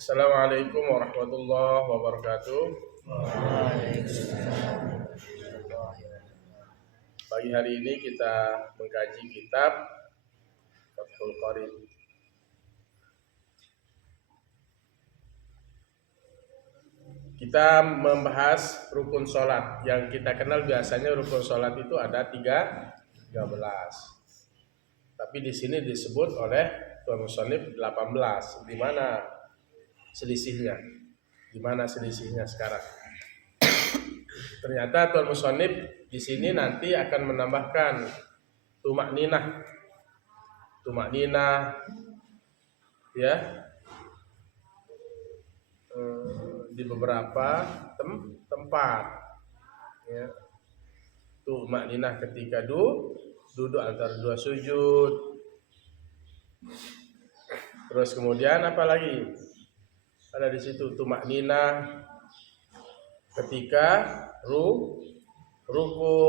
Assalamualaikum warahmatullahi wabarakatuh. Pagi hari ini kita mengkaji kitab Fathul Qorib. Kita membahas rukun sholat. Yang kita kenal biasanya rukun sholat itu ada 13. Tapi di sini disebut oleh Tuan Musonib 18. Di mana selisihnya? Di mana selisihnya sekarang? Ternyata Tuan Musonib di sini nanti akan menambahkan tumak ninah, ya, di beberapa tempat, ya. Tumak ninah ketika duduk antara dua sujud. Terus kemudian apa lagi? Ada di situ tumak ninah ketika ruku.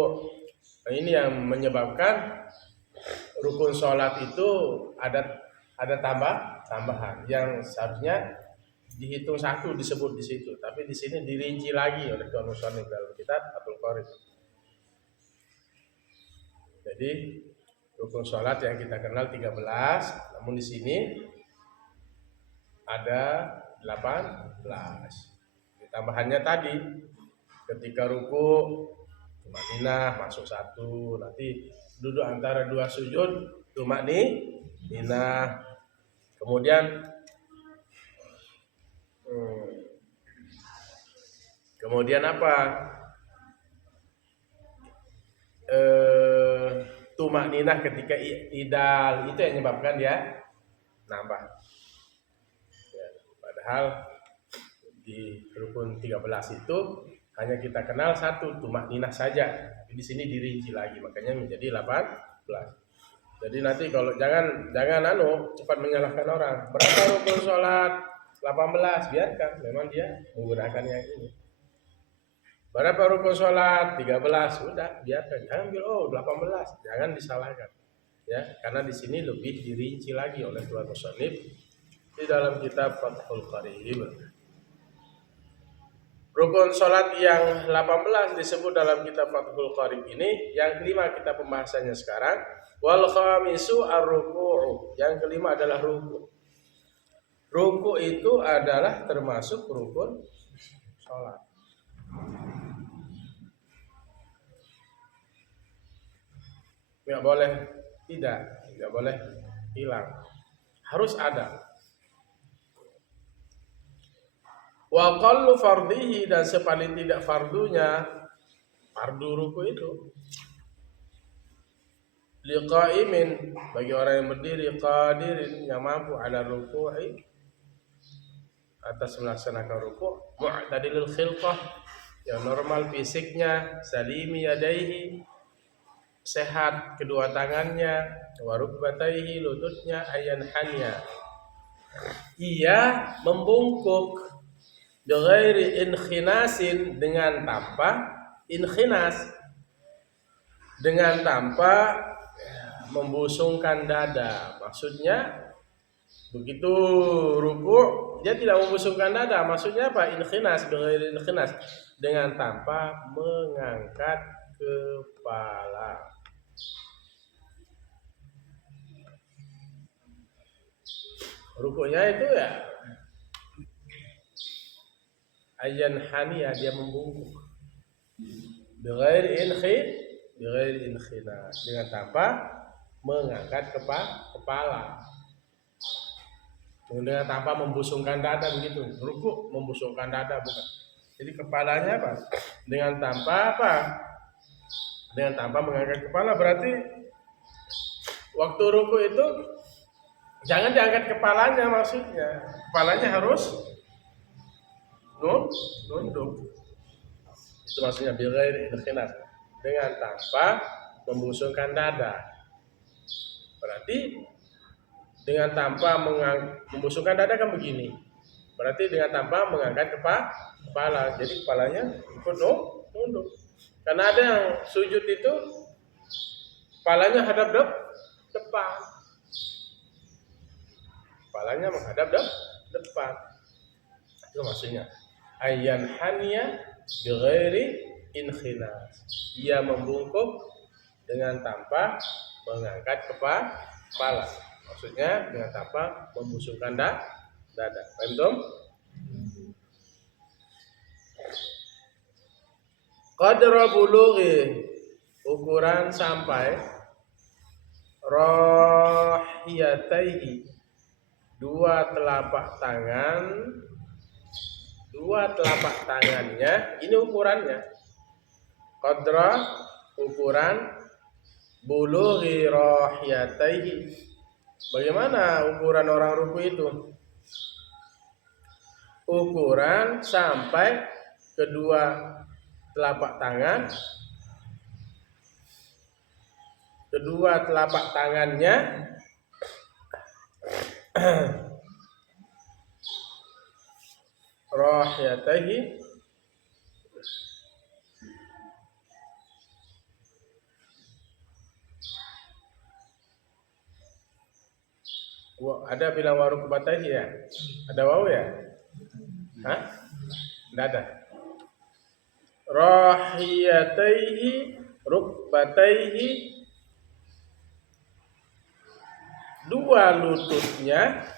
Nah, ini yang menyebabkan rukun sholat itu ada tambahan yang seharusnya dihitung satu disebut di situ, tapi di sini dirinci lagi oleh Tuan Musonib dalam kitab Fathul Qorib. Jadi rukun sholat yang kita kenal 13, namun di sini ada 18. Tambahannya tadi ketika ruku tumak ninah masuk satu, nanti duduk antara dua sujud tumak ninah, kemudian apa? Tumak ninah ketika i'tidal, itu yang menyebabkan dia nambah. Ya, padahal di rukun 13 itu hanya kita kenal satu tumak ninah saja. Tapi di sini dirinci lagi, makanya menjadi 18. Jadi nanti kalau jangan cepat menyalahkan orang. Berapa rukun sholat? 18, biarkan. Memang dia menggunakan yang ini. Berapa rukun sholat? 13, udah biarkan. Jangan bilang 18, jangan disalahkan. Ya, karena di sini lebih dirinci lagi oleh Tuan Musonib di dalam kitab Fathul Qorib. Rukun sholat yang 18 disebut dalam kitab Fathul Qorib ini. Yang kelima kita pembahasannya sekarang. Wal khamisu ar-ruku'u. Yang kelima adalah ruku. Ruku itu adalah termasuk rukun sholat. Tidak boleh hilang. Harus ada. Wa qallu fardhihi, dan sepaling tidak fardu ruku itu. Liqaimin, bagi orang yang berdiri, qadirin, yang mampu ala ruku'i, atas melaksanakan ruku', mu'tadilul khilqah, yang normal fisiknya, salimi yadaihi, sehat kedua tangannya, wa rukbataihi, lututnya, ayanhanya, ia membungkuk, bighairi inkhinasin, dengan tanpa inkhinas, dengan tanpa membusungkan dada. Maksudnya begitu ruku dia tidak membusungkan dada. Maksudnya apa? Inkhinas, bighairi inkhinas, dengan tanpa mengangkat kepala. Rukunya itu ya ayan hania, dia membungkuk, bighairi inkhinas, dengan tanpa mengangkat kepala, dengan tanpa membusungkan dada. Begitu ruku membusungkan dada, bukan. Jadi kepalanya apa? Dengan tanpa mengangkat kepala. Berarti waktu ruku itu jangan diangkat kepalanya, maksudnya kepalanya harus nunduk. Itu maksudnya bighairi inkhinas, dengan tanpa membusungkan dada. Berarti dengan tanpa membusungkan dada kan begini. Berarti dengan tanpa mengangkat kepala. Jadi kepalanya ikut nunduk. Karena ada yang sujud itu kepalanya hadap depan. Kepalanya menghadap depan. Itu maksudnya. Ayyan haniya bighairi inkhinas. Dia membungkuk dengan tanpa mengangkat kepala. Maksudnya dengan tanpa membusungkan dada. Paham? Qadra bulughi, ukuran sampai rahiyataihi, dua telapak tangannya, ini ukurannya. Qadra, ukuran, bulughi rahiyataihi. Bagaimana ukuran orang ruku itu? Ukuran sampai kedua telapak tangannya rahiyataihi, ada bilang warukbataihi ya? Ada waw ya? Hah? Tidak ada. Rahiyataihi, rukbataihi, dua lututnya.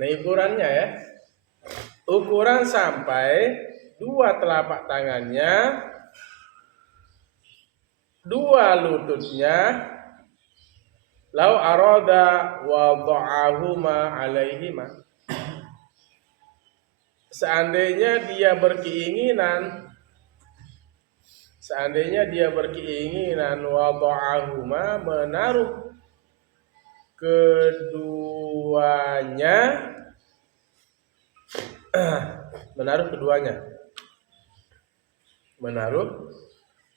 Nah, ukurannya ya. Ukuran sampai dua telapak tangannya, dua lututnya. Lau arada wada'ahuma alaihima. Seandainya dia berkeinginan wada'ahuma, menaruh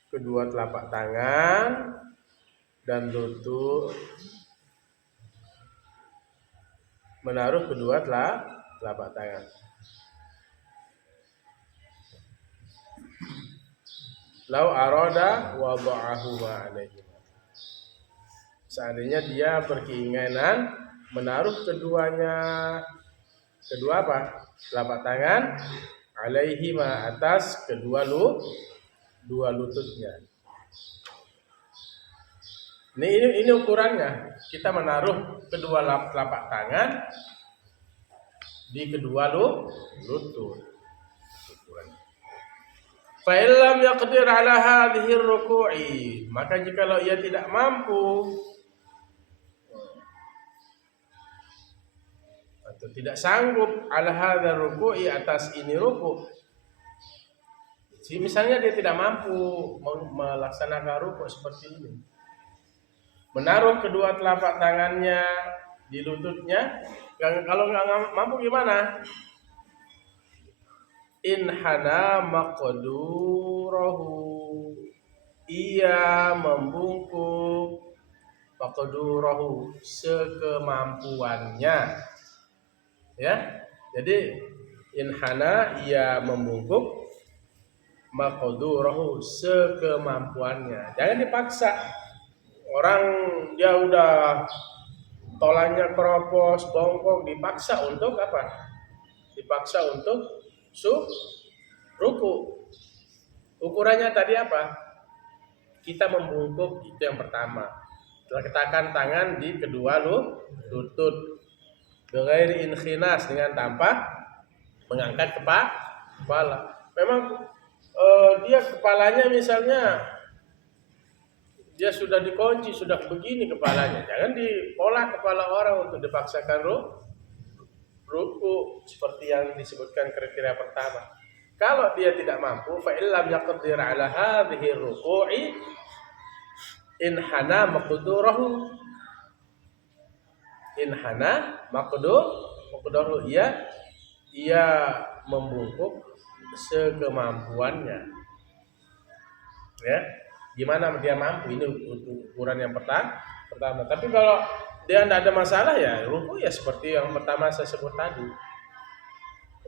kedua telapak tangan dan lutut, menaruh kedua telapak tangan. Lau arada wada'ahuma alaihima. Seandainya dia berkeinginan menaruh kedua telapak tangan alaihima, atas dua lututnya. Ini ukurannya. Kita menaruh kedua telapak tangan di kedua lutut. Fa illam yaqdir ala hadhihi ruku'i, maka jikalau ia tidak mampu atau tidak sanggup ala hadzal ruku'i, atas ini ruku'. Misalnya dia tidak mampu melaksanakan ruku' seperti ini, menaruh kedua telapak tangannya di lututnya. Kalau nggak mampu gimana? Inhana maqdurahu, ia membungkuk maqdurahu, sekemampuannya. Ya, jadi inhana, ia membungkuk, maqdurahu, sekemampuannya. Jangan dipaksa. Orang dia udah tolannya keropos, bongkok, dipaksa untuk apa? Dipaksa untuk ruku. Ukurannya tadi apa? Kita membungkuk, itu yang pertama. Letakkan tangan di kedua lutut. Bighairi inkhinas, dengan tanpa mengangkat kepala. Memang dia kepalanya misalnya dia sudah dikunci, sudah begini kepalanya. Jangan dipola kepala orang untuk dipaksakan ruku seperti yang disebutkan kriteria pertama. Kalau dia tidak mampu, fa illam yaqdir ala hadhihi ruku'i inhana maqdurahu. Inhana maqdurahu, ia membungkuk sekemampuannya. Ya, gimana dia mampu, ini ukuran yang pertama. Tapi kalau dia tidak ada masalah, ya ruku ya seperti yang pertama saya sebut tadi.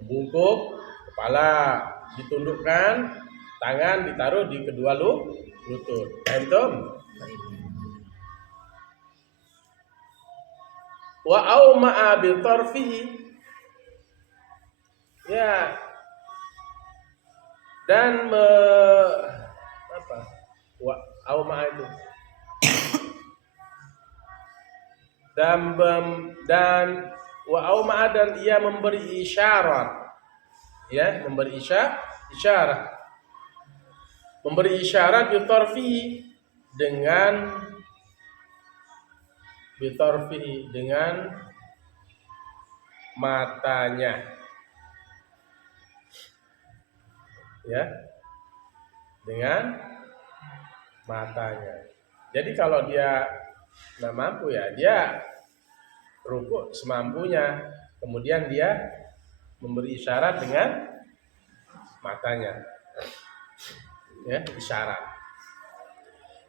Bungkuk, kepala ditundukkan, tangan ditaruh di kedua lutut. Antum? Wa auma'a bi tarfihi, Ya, dan apa? Auma itu dan wa auma dan ia memberi isyarat, ya, memberi isyarat, memberi isyarat bitarfi dengan matanya, ya, dengan matanya. Jadi kalau dia nggak mampu, ya dia rukuk semampunya, kemudian dia memberi isyarat dengan matanya, ya, isyarat.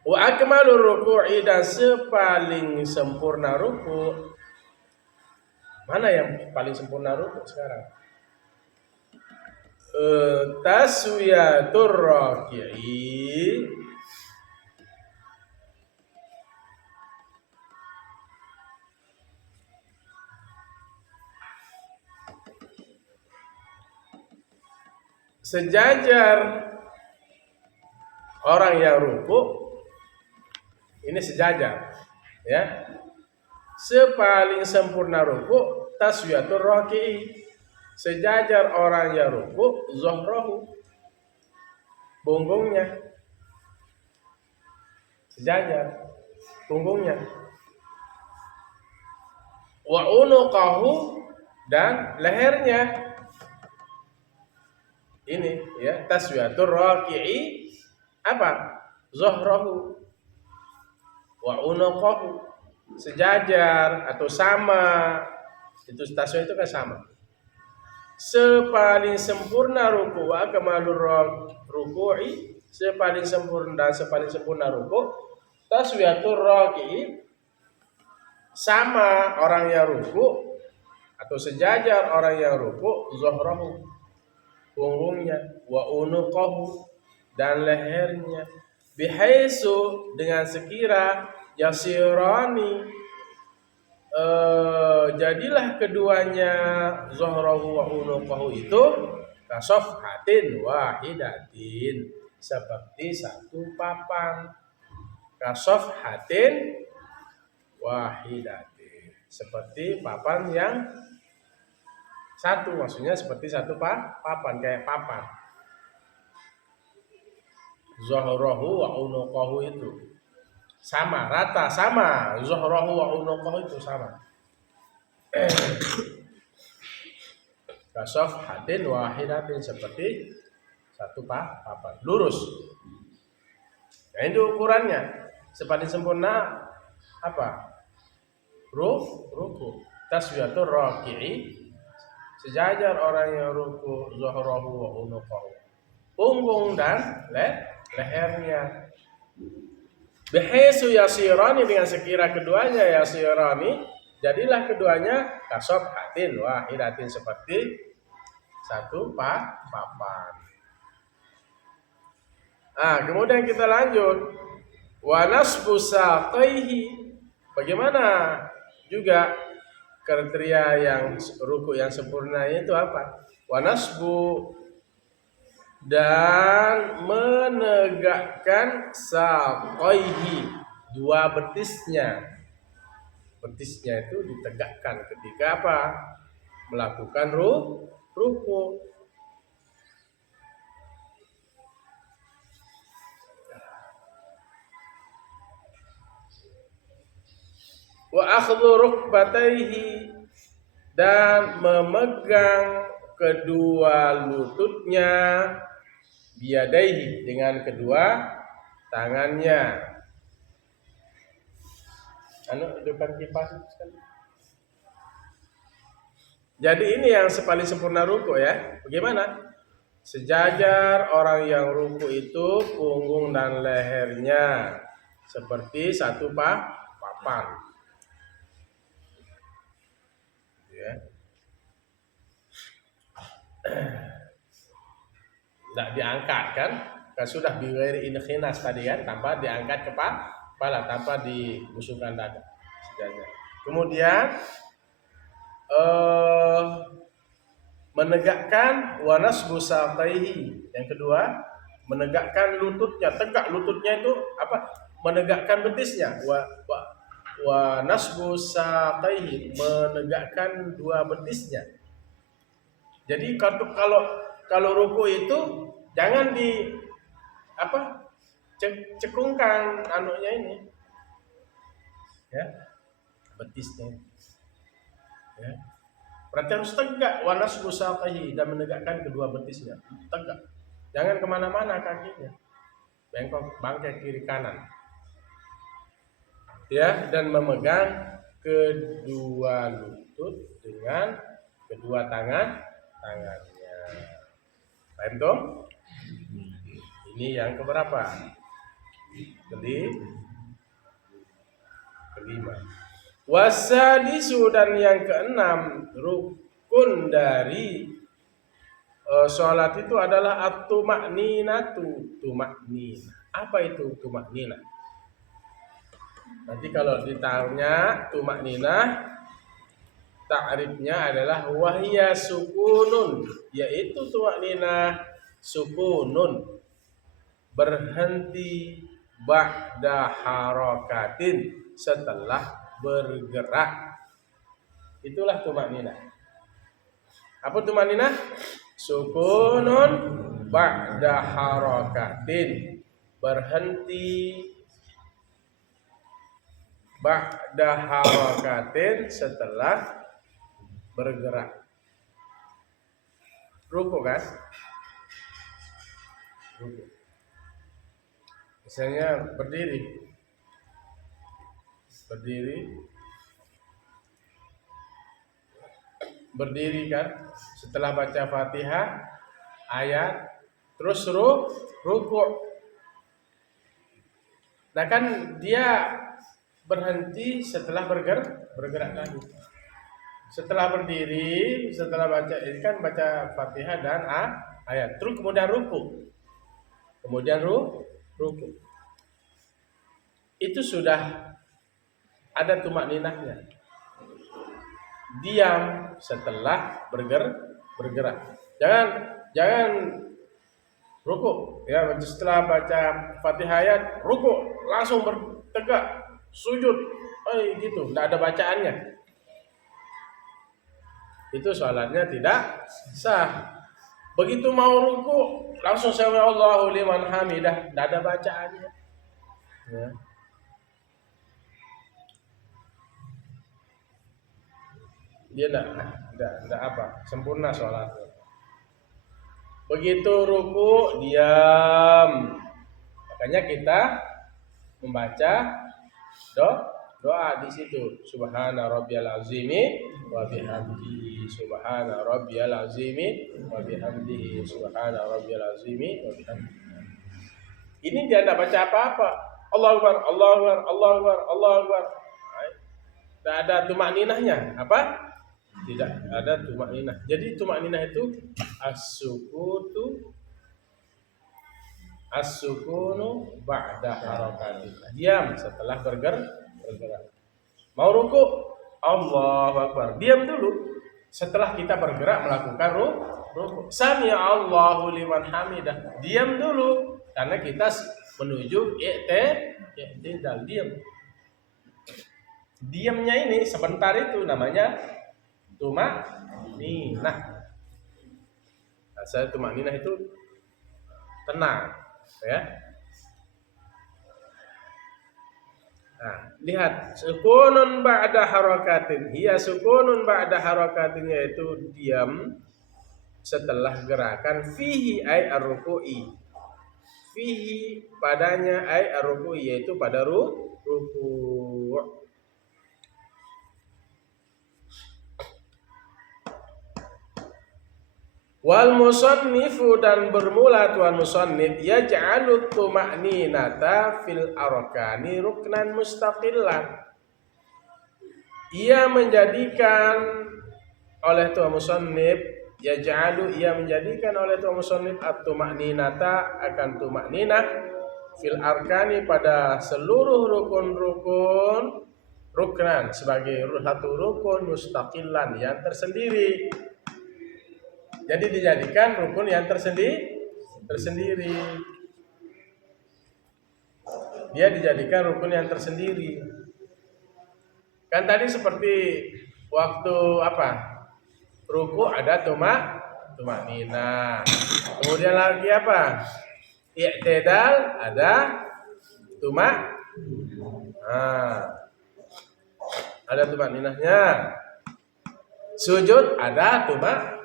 Wa akmalur ruku'i, dan sepaling sempurna ruku'. Mana yang paling sempurna ruku' sekarang? Taswiyatur raki'i, sejajar orang yang ruku', ini sejajar, ya. Sepaling sempurna ruku' taswiyatur raki'i, sejajar orang yang ruku' zuhrahu, punggungnya sejajar, punggungnya. Wa unuqahu, dan lehernya. Ini, ya, taswiyatur raki'i apa? Zuhrahu wa unuqahu, sejajar atau sama. Itu taswiyah itu kan sama. Sepaling sempurna ruku', wa akmalur ruku'i, sepaling sempurna dan sepaling sempurna ruku', taswiyatur raki'i, sama orang yang ruku' atau sejajar orang yang ruku', zuhrahu, punggungnya, wa unuqahu, dan lehernya, bihaitsu, dengan sekira, yasirani, jadilah keduanya, zuhrahu wa unuqahu itu, kasofhatin wahidatin, seperti satu papan. Kasofhatin wahidatin, seperti papan yang satu, maksudnya seperti satu papan, kayak papan. Zuhrahu wa unuqahu itu sama, rata, sama. Zuhrahu wa unuqahu itu sama. Kasofhatin wahidatin, seperti satu papan, lurus. Nah, itu ukurannya. Sepaling sempurna apa? Ruku'. Taswiyatur raki'i, sejajar orang yang ruku', zuhrahu wa unuqahu, punggung dan lehernya. Bihaitsu yasirani, dengan sekira keduanya, yasirani, jadilah keduanya, kasofhatin wahidatin, seperti satu papan. Kemudian kita lanjut. Wa nasbu saqaihi, bagaimana juga kriteria yang ruku' yang sempurna itu apa? Wa nasbu, dan menegakkan saqaihi, dua betisnya. Betisnya itu ditegakkan ketika apa? Melakukan ruku'. Wa akhdhu rukbatayhi, dan memegang kedua lututnya, biyadaihi, dengan kedua tangannya. Depan kipas. Jadi ini yang paling sempurna ruku', ya. Bagaimana? Sejajar orang yang ruku' itu punggung dan lehernya seperti satu papan. Ya. Tidak diangkat kan sudah bighairi inkhinas tadi kan, tanpa diangkat kepala, tanpa dibusungkan dada, sejajar. Kemudian menegakkan wa nasbu saqaihi. Yang kedua, menegakkan lututnya, tegak lututnya itu apa? Menegakkan betisnya. Wa nasbu saqaihi, menegakkan dua betisnya. Jadi kalau ruku itu jangan di apa? Cekungkan anunya ini. Ya. Betisnya. Ya. Berarti harus tegak, wanas busaqahi, dan menegakkan kedua betisnya. Tegak. Jangan kemana-mana kakinya. Bengkok, bangkai kiri kanan. Ya, dan memegang kedua lutut dengan kedua tangannya. Paham dong? Ini yang keberapa? Kelima. Wasadisu, dan yang keenam, rukun dari sholat itu adalah at-tuma'ninatu. Tuma'ninah. Apa itu tuma'ninah? Nanti kalau ditanya tuma'ninah, ta'rifnya adalah wahya sukunun, yaitu tuma'ninah sukunun, berhenti ba'da harakatin, setelah bergerak. Itulah tuma'ninah. Apa tuma'ninah? Sukunun ba'da harakatin, berhenti ba'da harakatin, setelah bergerak. Ruku kan? Ruku. Misalnya berdiri kan, setelah baca Fatihah ayat, terus ruku. Nah kan dia berhenti setelah bergerak lagi. Setelah berdiri, setelah baca ini kan baca Fatihah dan ayat, terus kemudian ruku. Itu sudah ada tumakninahnya. Diam setelah bergerak. Jangan ruku. Ya, setelah baca Fatihah ayat, ruku, langsung bertegak, sujud. Gitu, tidak ada bacaannya. Itu sholatnya tidak sah. Begitu mau ruku, langsung sami Allahu liman hamidah, tidak ada bacaannya. Ya. Dia tidak apa, sempurna sholatnya. Begitu ruku, diam. Makanya kita membaca doa di situ. Subhana rabbiyal azimi wa bihamdihi. Subhana rabbiyal azimi wa bihamdihi. Subhana rabbiyal azimi wa bihamdihi. Ini dia tidak baca apa-apa. Allahu Akbar, Allahu Akbar, Allahu Akbar, Allahu Akbar. Tidak ada tumakninahnya. Apa? Tidak ada tumakninah. Jadi tumakninah itu as-sukunu ba'da harakati. Diam setelah bergerak. Mau ruku, Allahu Akbar. Diam dulu. Setelah kita bergerak melakukan ruku. Sami Allahu liman hamidah. Diam dulu karena kita menuju i'tidal. Diamnya ini sebentar itu namanya tumakninah. Saya tumakninah itu tenang, ya. Nah, lihat sukunun ba'da harakatin. Hiya sukunun ba'da harakatin, yaitu diam setelah gerakan. Fihi ay ar-ruku'i. Fihi padanya ay ar-ruku'i, yaitu pada ruku'. Wal musannifu, dan bermula tuan musannif, yaj'alu tuma'ninata fil arkani ruknan mustaqillan. Ia menjadikan oleh tuan musannif, ia menjadikan oleh tuan musannif at-tuma'ninata, akan tuma'ninah, fil arkani, pada seluruh ruknan sebagai satu rukun mustaqillan, yang tersendiri. Jadi dijadikan rukun yang tersendiri. Dia dijadikan rukun yang tersendiri. Kan tadi seperti waktu apa? Ruku ada tumak nina. Kemudian lagi apa? I'tidal ada tumak. Ada tumak ninahnya. Sujud ada tumak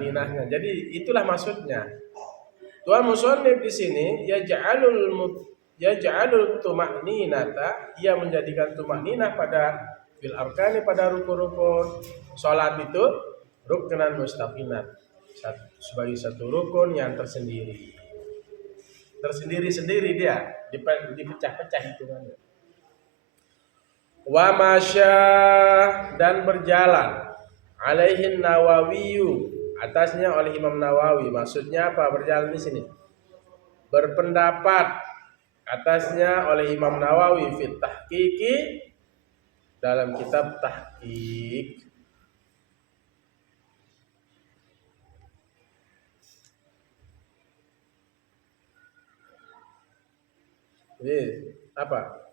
ninahnya. Jadi itulah maksudnya. Tuan musannif di sini yaj'alul tumak ninata, ia menjadikan tumak ninah pada fil arkani, pada rukun-rukun salat itu rukunan mustaqinat, sebagai satu rukun yang tersendiri. Tersendiri-sendiri dia, dipecah-pecah hitungannya. Wa masya, dan berjalan, alaihin Nawawiyu, atasnya oleh Imam Nawawi. Maksudnya apa berjalan di sini? Berpendapat atasnya oleh Imam Nawawi fit tahqiqi, dalam kitab tahqiq. Jadi apa?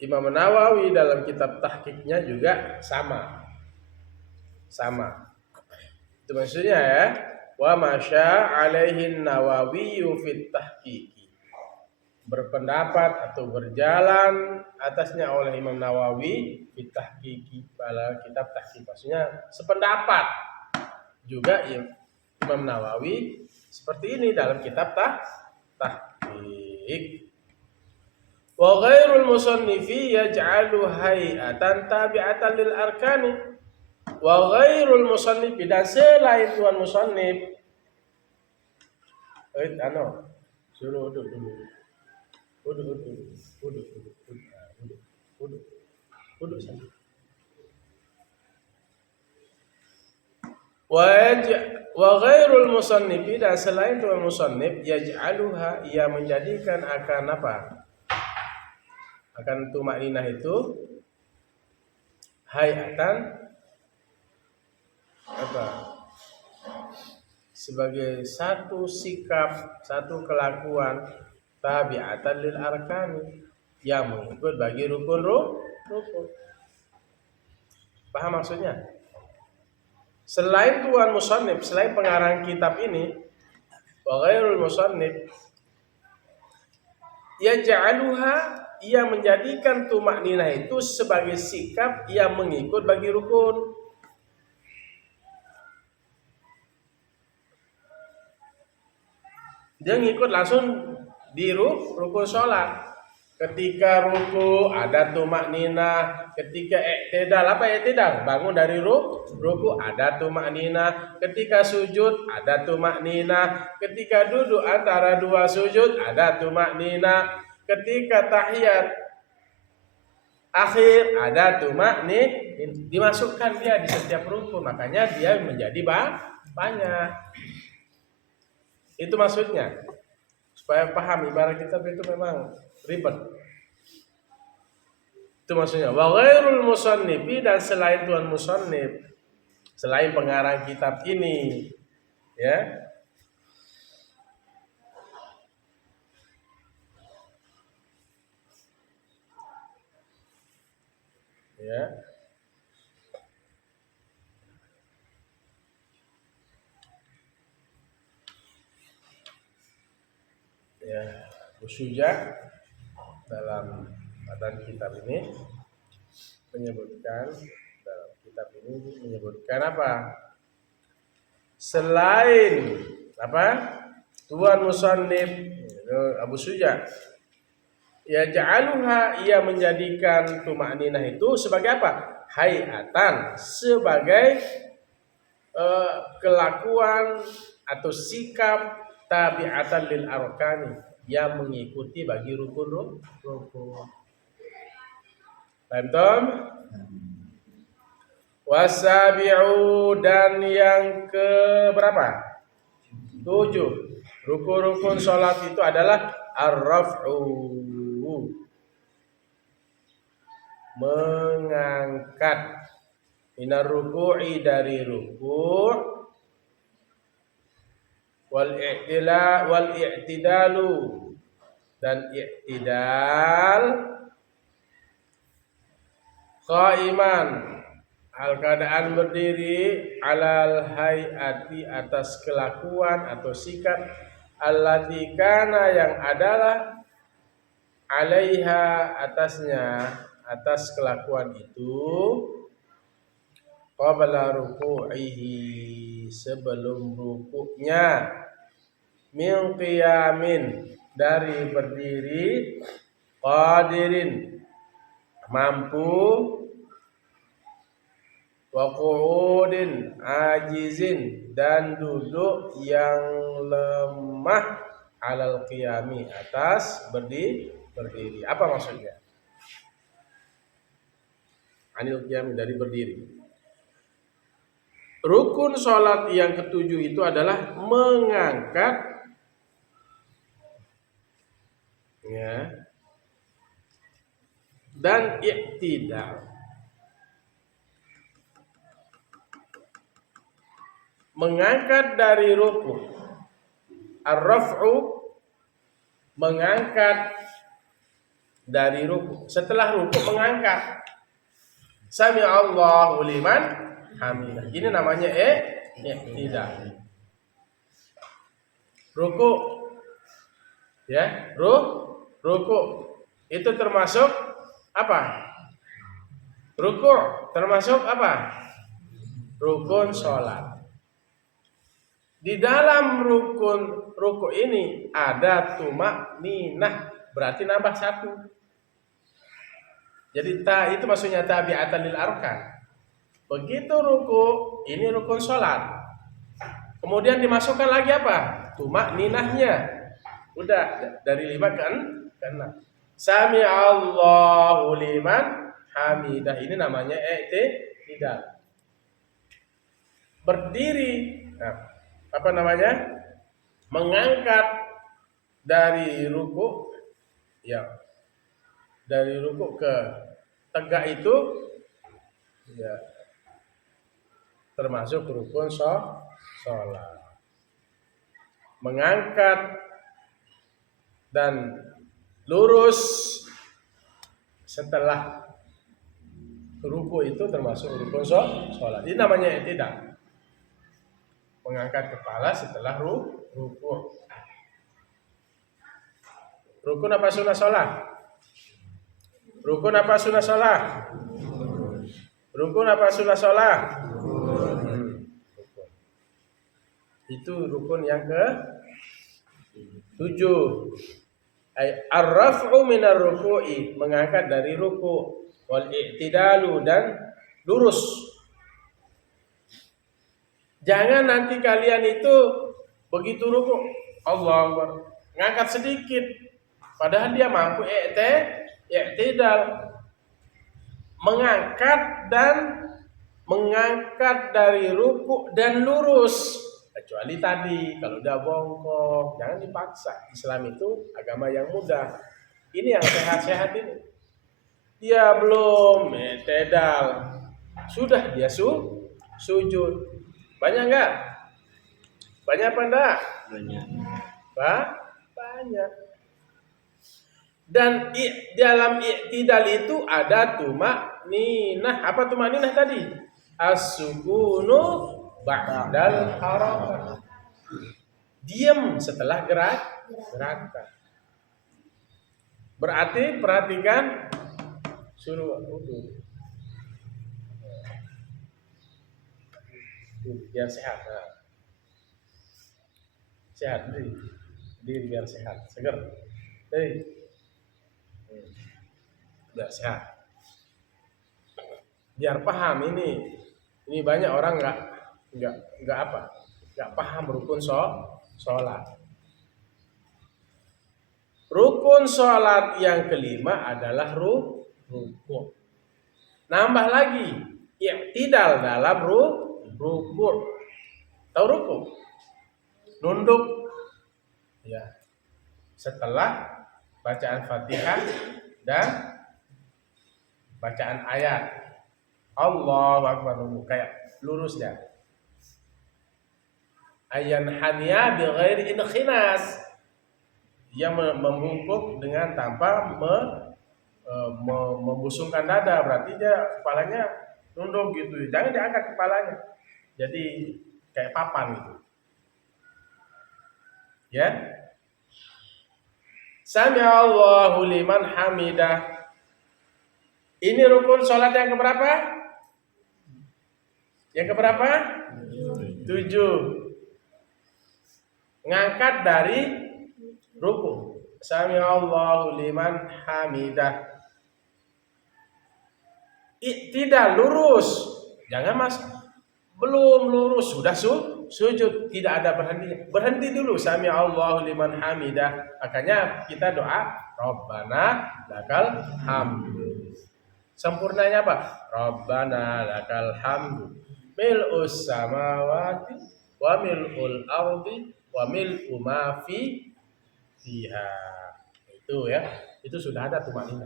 Imam Nawawi dalam kitab tahqiqnya juga sama. Itu maksudnya ya. Wa masya alaihin Nawawiyu fit tahqiqi, berpendapat atau berjalan atasnya oleh Imam Nawawi fit tahqiqi, pada kitab tahqiq. Maksudnya sependapat juga Imam Nawawi seperti ini dalam kitab tahqiq. Wa ghairul musannifi yaj'alu hay'atan tabi'atan lil arkani. Wa ghairul musannifi, dan selain tuan musannif, suruh duduk dulu. Duduk saja. Wa ghairul musannifi, dan selain tuan musannif, yaj'aluha, ia menjadikan akan apa? Akan tumak ninah itu hayatan apa? Sebagai satu sikap, satu kelakuan tabi'atan lil arkani, yang mengikut bagi rukun. Paham maksudnya? Selain tuan musannif, selain pengarang kitab ini, wa ghairul musannif yaj'aluha, ia menjadikan tumak ninah itu sebagai sikap yang mengikut bagi rukun. Dia ngikut langsung di rukun sholat. Ketika ruku ada tumak ninah, ketika i'tidal, apa i'tidal? Bangun dari ruku ada tumak ninah, ketika sujud ada tumak ninah, ketika duduk antara dua sujud ada tumak ninah, ketika tahiyat akhir ada tumak ninah. Dimasukkan dia di setiap rukun, makanya dia menjadi banyak. Itu maksudnya, supaya paham. Ibarat kitab itu memang ribet. Itu maksudnya. Wa ghairul musannifi, dan selain tuan musannif, selain pengarang kitab ini, ya. Ya. Ya, Busuja dalam matan kitab ini menyebutkan, apa? Selain apa? Tuan musannif Abu Suja, ya ja'aluha, ia menjadikan tumak ninah itu sebagai apa? Hayatan, sebagai kelakuan atau sikap tabi'atan lil arkani, yang mengikuti bagi rukun. Paham? Wasabi'u, dan yang ke berapa? 7. Rukun sholat itu adalah ar-raf'u, mengangkat, minar ruku'i, dari ruku', wal i'tidalu, dan i'tidal qaiman al keadaan berdiri, alal hayati atas kelakuan atau sikap, allati kana yang adalah, alaiha atasnya, atas kelakuan itu, qabla ruku'ihi sebelum rukuknya, min qiyamin dari berdiri, qadirin mampu, wa qu'udin ajizin dan duduk yang lemah, alal qiyami atas berdiri. Apa maksudnya? Anil qiyami dari berdiri. Rukun sholat yang ketujuh itu adalah mengangkat ya dan i'tidal. Mengangkat dari ruku. Ar-raf'u mengangkat dari ruku. Setelah ruku mengangkat. Sami Allahu liman hamidah. Ini namanya i'tidal. Ruku. Ya, ruku. Itu termasuk apa? Ruku termasuk apa? Rukun sholat. Di dalam ruku ini ada tumakninah, berarti nambah satu. Jadi itu maksudnya tabi'atan lil arkan. Begitu ruku, ini rukun sholat. Kemudian dimasukkan lagi apa? Tumakninahnya. Udah dari 5 ke 6. Sami Allahu liman hamidah. Ini namanya i'tidal. Berdiri. Nah, apa namanya? Mengangkat dari ruku, ya, dari ruku ke tegak itu, ya, termasuk rukun sholat. Mengangkat dan lurus setelah ruku itu termasuk rukun sholat. Ini namanya i'tidal. Mengangkat kepala setelah ruku. Rukun apa sunnah sholat? Rukun apa sunnah sholat? Rukun apa sunnah sholat? Itu rukun yang ke-7. Ar-raf'u minar ruku'i, mengangkat dari ruku, wal i'tidalu dan lurus. Jangan nanti kalian itu begitu ruku, Allahu Akbar, ngangkat sedikit, padahal dia mampu i'tidal, mengangkat dari ruku dan lurus. Kecuali tadi kalau udah bongkok, jangan dipaksa. Islam itu agama yang mudah. Ini yang sehat-sehat ini. Dia belum i'tidal, sudah dia sujud. Banyak enggak? Banyak apa enggak? Banyak. Dan dalam i'tidal itu ada tumakninah. Apa tumakninah tadi? As-sukunu ba'dal harakat. Diam setelah gerakan. Berarti perhatikan, suruh wudu. Biar sehat. Nah. Sehat diri biar sehat, segar. Biar sehat. Biar paham ini banyak orang nggak paham rukun sholat. Rukun sholat yang kelima adalah ruku. Nambah lagi, i'tidal dalam ruku. Tahu ruku? Nunduk, ya, setelah bacaan Fatihah dan bacaan ayat. Allahu Akbar, kayak lurus ya. Ayan hania bi ghairi inkhinas. Dia membungkuk dengan tanpa membusungkan dada, berarti dia kepalanya nunduk gitu. Jangan diangkat kepalanya. Jadi kayak papan gitu. Ya. Sami Allahu liman hamidah. Ini rukun sholat yang keberapa? Yang keberapa? 7. Ngangkat dari ruku. Sami Allahu liman hamidah. Tidak lurus. Jangan mas. Belum lurus sudah sujud, tidak ada berhenti. Berhenti dulu. Sami Allahu liman hamidah. Makanya kita doa Rabbana lakal hamdu. Sempurnanya apa? Rabbana lakal hamdu mil'us samawati wa mil'ul ardi wa mil'u ma fiha. Itu ya. Itu sudah ada tumanina.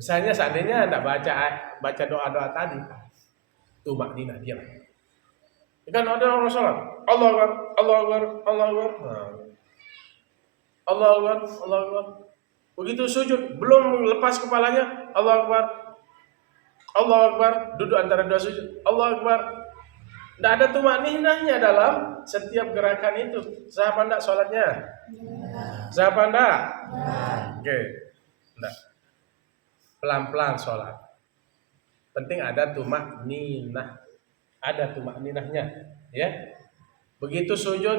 Misalnya seandainya Anda baca doa-doa tadi, tumanina diam. Kan ada orang salat, Allahu Akbar, Allahu Akbar, Allahu Akbar. Allahu Akbar, Allahu Akbar. Begitu sujud, belum lepas kepalanya, Allahu Akbar. Allahu Akbar, duduk antara dua sujud. Allahu Akbar. Tidak ada tumaninahnya dalam setiap gerakan itu. Sah apa enggak sholatnya? Sah apa enggak? Oke. Enggak. Pelan-pelan sholat. Penting ada tumaninah. Ada tumaninahnya, ya. Begitu sujud,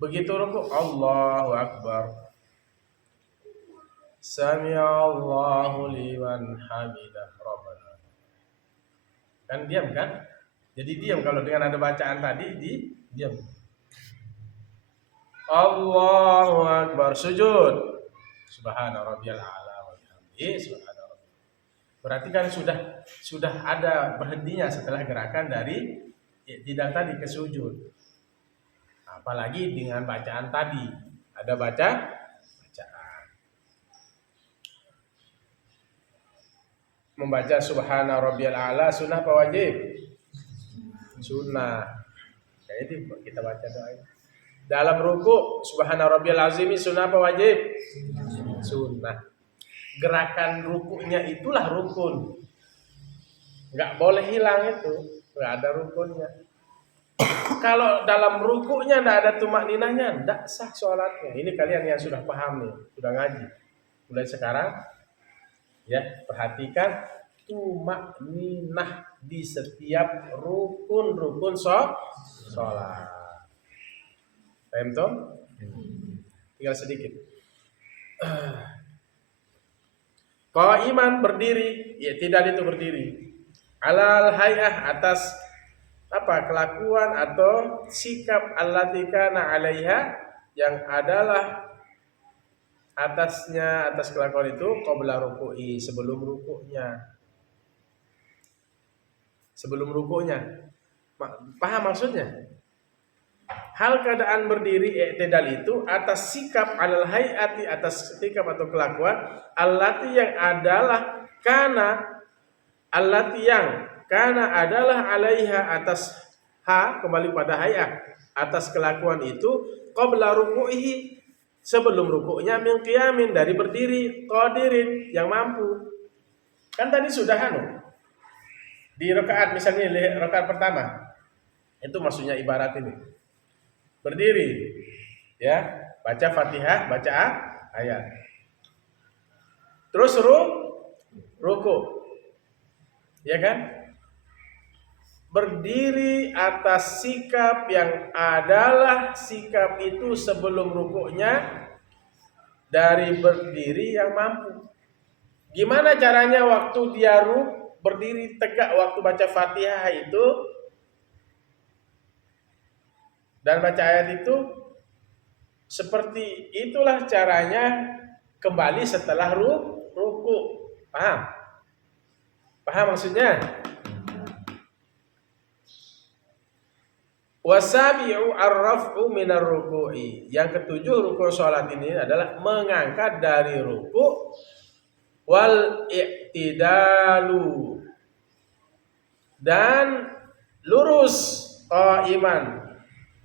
begitu ruku, Allahu Akbar. Sami Allahu liman hamidah Rabbana. Kan diam kan? Jadi diam kalau dengan ada bacaan tadi diam. Allahu Akbar, sujud. Subhana rabbiyal a'la wa bihamdihi subhana rabbiyal. Berarti kan sudah ada berhentinya setelah gerakan dari tidak tadi ke sujud. Apalagi dengan bacaan tadi. Ada bacaan. Membaca subhana rabbiyal a'la sunnah apa wajib? Sunnah. Jadi kita baca doa. Dalam ruku subhana rabbiyal azimi sunnah apa wajib? Sunnah. Gerakan rukunya itulah rukun. Enggak boleh hilang itu. Enggak ada rukunnya. Kalau dalam rukunya enggak ada tumakninahnya, enggak sah sholatnya. Ini kalian yang sudah paham nih, sudah ngaji. Mulai sekarang ya, perhatikan tumakninah di setiap rukun sholat. Paham toh? Tinggal sedikit. Qaiman berdiri, ya tidak itu berdiri. Alal hay'ah atas apa kelakuan atau sikap allati kana 'alaiha yang adalah atasnya atas kelakuan itu qabla ruku'i sebelum ruku'nya. Paham maksudnya? Hal keadaan berdiri i'tidal itu atas sikap alal hayati atas sikap atau kelakuan allati yang adalah kana adalah alaiha atas kembali pada hayat atas kelakuan itu qabla ruku'ihi sebelum rukuknya min qiyamin dari berdiri qadirin yang mampu. Kan tadi sudah di rakaat misalnya rakaat pertama. Itu maksudnya ibarat ini. Berdiri ya, baca Fatihah, baca ayat. Terus ruku. Ya kan? Berdiri atas sikap yang adalah sikap itu sebelum rukuknya dari berdiri yang mampu. Gimana caranya waktu dia berdiri tegak waktu baca Fatihah itu dan baca ayat itu seperti itulah caranya kembali setelah ruku. Paham? Paham maksudnya? Wasabi'u ar-raf'u minar ruku'i. Yang ketujuh rukun sholat ini adalah mengangkat dari ruku wal i'tidalu dan lurus qaiman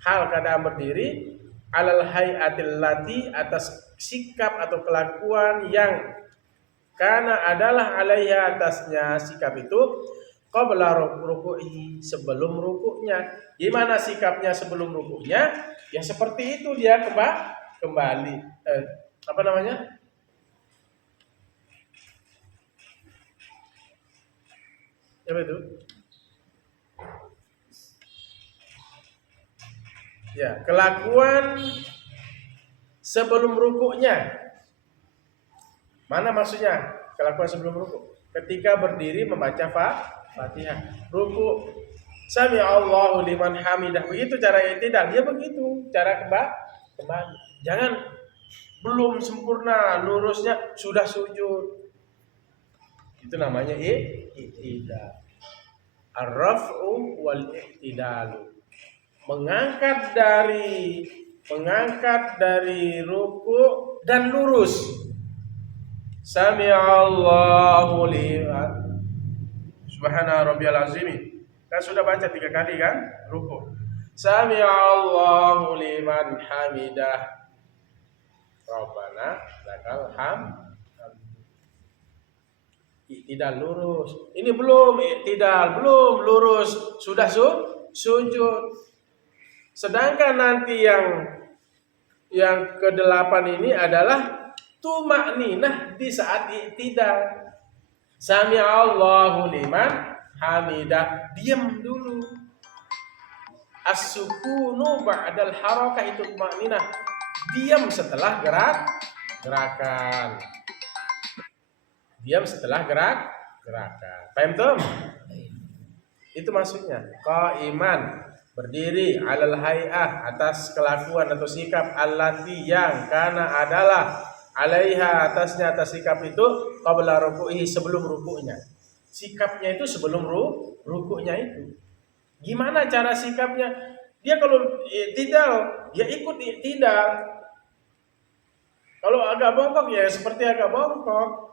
hal keadaan berdiri, alal hayatil lati, atas sikap atau kelakuan yang karena adalah alaiha, atasnya sikap itu, qabla ruku'i, sebelum rukuknya. Gimana sikapnya sebelum rukuknya? Ya seperti itu, dia kembali apa namanya? Apa itu? Ya, kelakuan sebelum rukuknya. Mana maksudnya kelakuan sebelum ruku? Ketika berdiri membaca Fatihah. Ruku, sami Allahu liman hamidah. Begitu cara i'tidal. Dia begitu cara kembali. Jangan belum sempurna lurusnya sudah sujud. Itu namanya i'tidal. Ar-raf'u wal i'tidalu. Mengangkat dari ruku dan lurus. Sami'allahu liman, subhana rabbiyal azim. Kan sudah baca 3 kali kan? Ruku. Sami'allahu liman hamidah. Rabbana lakal hamd. Tidak lurus. Ini belum belum lurus, sudah sujud. Sedangkan nanti yang ke-8 ini adalah tumakninah di saat i'tidal. Sami'allahu liman hamidah, diam dulu. As-sukunu ba'dal harakah, itu tumakninah, diam setelah gerakan. Diam setelah gerakan. Paham tuh? Itu maksudnya. Qaiman, berdiri, alal hay'ah, atas kelakuan atau sikap, allati, yang karena adalah, alaiha, atasnya, atas sikap itu, qabla ruku'ihi, sebelum rukuknya. Sikapnya itu sebelum rukuknya itu. Gimana cara sikapnya? Dia kalau i'tidal, ya ikut i'tidal. Kalau agak bongkok ya seperti agak bongkok.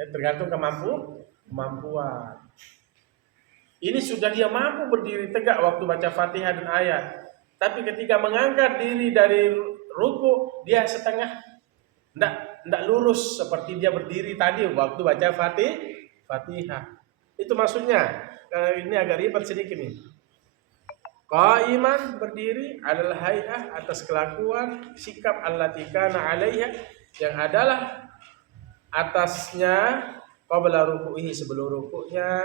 Ya, tergantung kemampuan. Ini sudah dia mampu berdiri tegak waktu baca Fatihah dan ayat. Tapi ketika mengangkat diri dari ruku, dia setengah enggak lurus seperti dia berdiri tadi waktu baca Fatihah. Itu maksudnya. Ini agak ribet sedikit nih. Qaiman, berdiri, alal hay'ah, atas kelakuan, sikap allati kana 'alaiha, yang adalah atasnya, qabla ruku'ihi, sebelum rukuknya,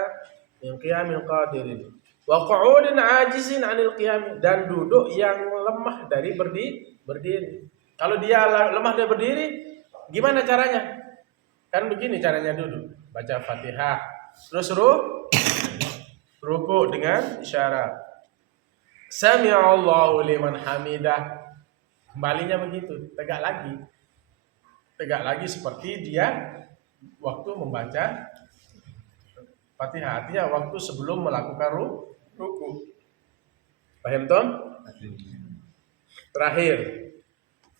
yang qiyamil qadirin, wa qu'udin 'ajizin 'anil qiyam, dan duduk yang lemah dari berdiri. Kalau dia lemah dari berdiri, gimana caranya? Kan begini caranya duduk, baca Fatihah, terus ruku dengan isyarat. Sami'allahu liman hamidah. Kembalinya begitu, tegak lagi seperti dia waktu membaca Fatihah, artinya waktu sebelum melakukan ruku. Paham toh? Terakhir.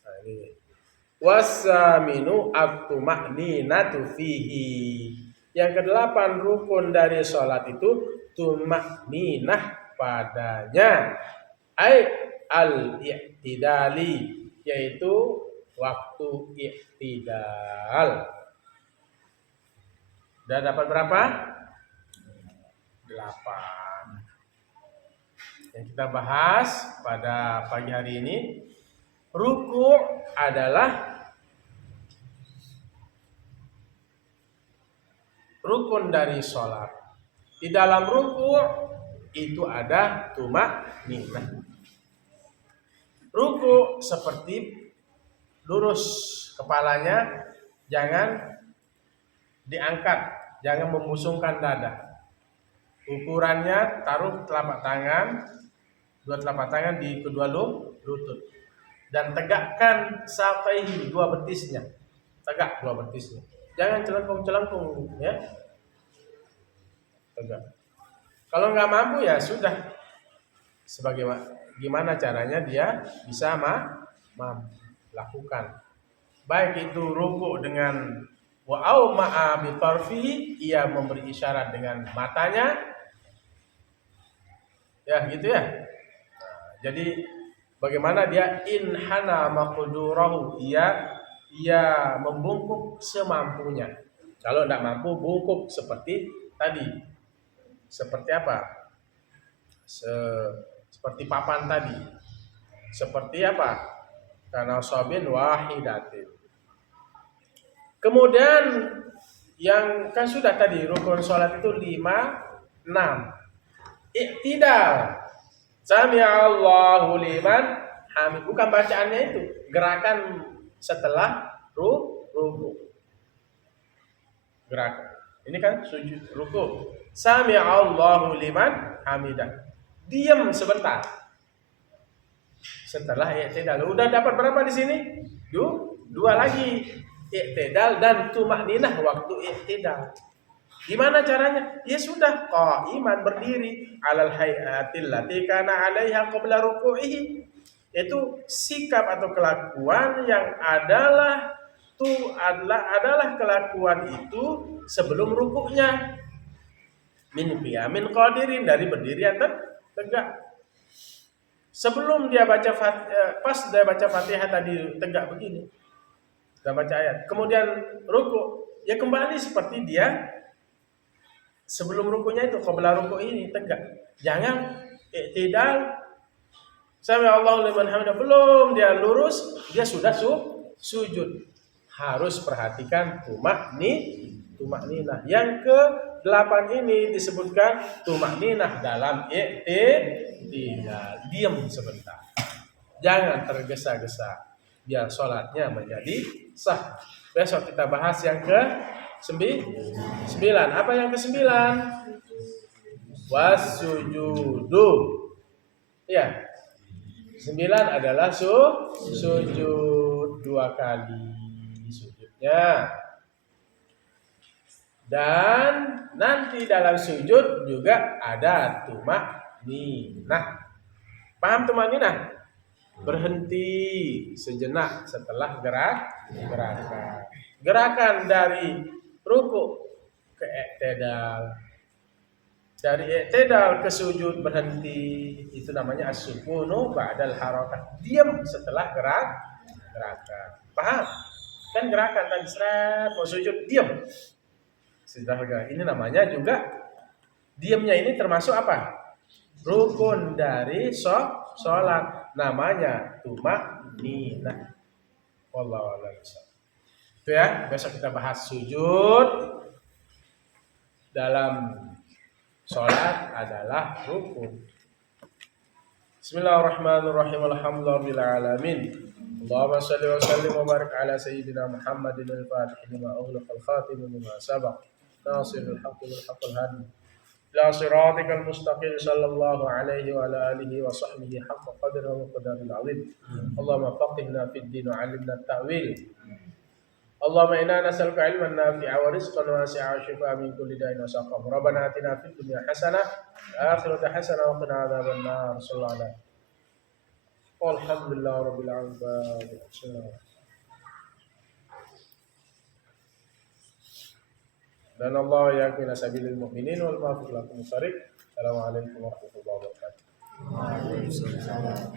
Nah, ini. Wasaminu at-tuma'ninatu fihi. Yang ke-8 rukun dari sholat itu tumakninah padanya. Al-i'tidali, yaitu waktu i'tidal. Sudah dapat berapa? 8. Yang kita bahas pada pagi hari ini, ruku adalah rukun dari sholat. Di dalam ruku itu ada tumakninah. Ruku seperti lurus kepalanya, jangan diangkat, jangan membusungkan dada. Ukurannya taruh telapak tangan, 2 telapak tangan di kedua lutut, dan tegakkan safaihi, 2 betisnya. Tegak 2 betisnya. Jangan celengkung ya. Tegak. Kalau nggak mampu ya sudah. Gimana caranya dia bisa lakukan. Baik itu ruku dengan wa'au ma'a bi tarfihi, ia memberi isyarat dengan matanya. Ya, gitu ya. Nah, Jadi bagaimana dia inhana maqdurahu, ia membungkuk semampunya. Kalau tidak mampu bungkuk seperti tadi. Seperti apa? Seperti papan tadi. Seperti apa? Karena sobin wahidatin. Kemudian yang kan sudah tadi rukun sholat itu 5, 6. Iktidal. Sami'allahu liman hamid. Bukan bacaannya itu, gerakan setelah ruku. Gerakan. Ini kan sujud ruku. Sami'allahu liman hamidah. Diam sebentar. Setelah i'tidal. Udah dapat berapa di sini? 2 lagi. I'tidal dan tumakninah waktu i'tidal. Gimana caranya? Ya sudah, qa'iman berdiri alal hay'atil lati kana 'alaiha qabla ruku'ihi. Itu sikap atau kelakuan yang adalah kelakuan itu sebelum rukuknya. Min qiyamin qadirin, dari berdiri yang tegak. Sebelum dia baca pas dia baca Fatihah tadi tegak begini. Dia baca ayat. Kemudian rukuk, ya kembali seperti dia sebelum rukunya itu, qabla ruku ini tegak. Jangan i'tidal sami Allahu liman hamidah, belum dia lurus dia sudah sujud. Harus perhatikan tumakninah. Yang ke-8 ini disebutkan tumakninah dalam i'tidal. Diam sebentar. Jangan tergesa-gesa biar sholatnya menjadi sah. Besok kita bahas yang ke-9. Apa yang ke-9? Wasujudu. Ya. 9 adalah sujud 2 kali sujudnya. Dan nanti dalam sujud juga ada tumakninah. Paham tumakninah? Berhenti sejenak setelah gerakan. Gerakan dari ruku ke i'tidal. Dari i'tidal ke sujud berhenti. Itu namanya as-sukunu ba'dal harakat. Diam setelah gerakan. Paham? Kan gerakan tadi seret mau sujud diam. Setelah gerakan. Ini namanya juga diamnya ini termasuk apa? Rukun dari sholat. Namanya tumakninah. Wallahu a'lam. Itu ya, besok kita bahas sujud dalam sholat adalah rukun. Bismillahirrahmanirrahim. Alhamdulillahirabbil alamin. Allahumma shalli wa sallim wa barik ala sayyidina Muhammadin al-Fatih lima ughliqa al-khatim lima sabaq. Nasirul haqqi bil haqqil hadi. ila siratikal mustaqim sallallahu alaihi wa ala alihi wa sahbihi haqqa qadri wa miqdaril azim. Allahumma faqihna fid din wa 'allimna at-ta'wil. Allahumma inna nas'aluka 'ilman nafi'a wa rizqan wasi'a wa shifaa min kulli da'in wa saqam. Rabbana atina fid dunya hasanah wa akhirati hasanah wa qina adzaban nar. Sallallahu alaihi. Walhamdulillahi rabbil alamin. Dan Allah yakmina sabilil mu'minin wal mafiq lakum syariq. Assalamualaikum warahmatullahi wabarakatuh. Waalaikumsalam.